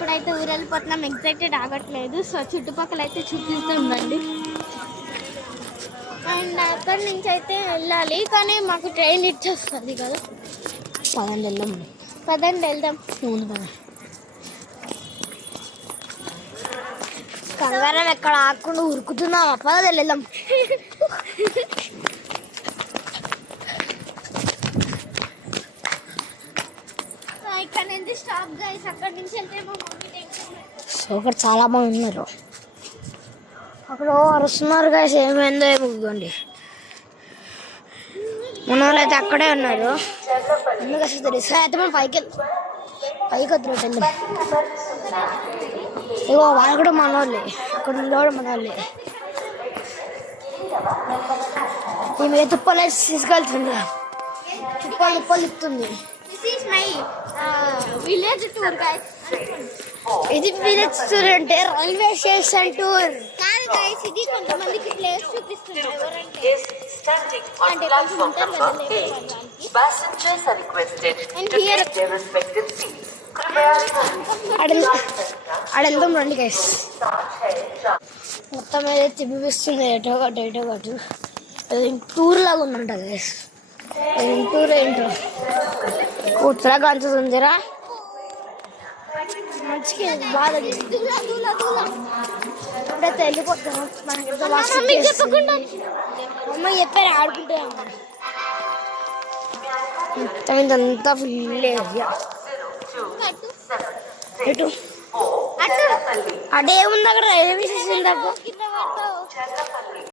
ఇప్పుడైతే ఊరు వెళ్ళిపోతున్నాం, ఎగ్జైటెడ్ ఆగట్లేదు. సో చుట్టుపక్కల అయితే చూపిస్తుందండి. అండ్ అక్కడి నుంచి అయితే వెళ్ళాలి, కానీ మాకు ట్రైన్ ఇచ్చేస్తుంది కదా. పదండి వెళ్దాం. కంగారం ఎక్కడ ఆకుండా ఉరుకుతున్నావా? పదది వెళ్దాం. ఇక్కడ నుంచి స్టాప్ గైస్. అక్కడి నుంచి వెళ్తే మా మమ్మీ టెన్షన్. సో అక్కడ చాలా మంది ఉన్నారు, అక్కడ అరుస్తున్నారు గైస్. ఏమైందో ఏమిగోండి, మన వాళ్ళు అయితే అక్కడే ఉన్నారు. ఎందుకు అసలు తెలుసు అయితే మనం పైకి వద్దు వెళ్దాం. ఇగో వాళ్ళు కూడా మన వాళ్ళే, అక్కడ ఉన్న కూడా మన వాళ్ళే. ఈమె తుప్పలు తీసుకెళ్తుంది, తుప్పలు ఇస్తుంది. Village tour guys. ఇది విలేజ్ టూర్ అంటే రైల్వే స్టేషన్ టూర్ కాదు గైస్, ఇది కొంతమందికి ప్లేస్ చూపిస్తుంది. ఎవరంటే అంటే కొంచెం ఉంటారు కదా లేకపోతే. అడెళ్దాం రండి గైస్. మొత్తం ఏదైతే చూపిస్తుంది ఎటో గటు టూర్ లాగా ఉందంట గైస్. టూర్ ఏంటో కూర్చురా గంచుతుందిరా మంచిగా బాగా. ఇప్పుడైతే వెళ్ళిపోతాం. అమ్మ చెప్పారు ఆడుకుంటే మొత్తం ఇదంతా ఫుల్ ఏరియా. ఎటు అడే ఉంది అక్కడ రైల్వే స్టేషన్ దగ్గర.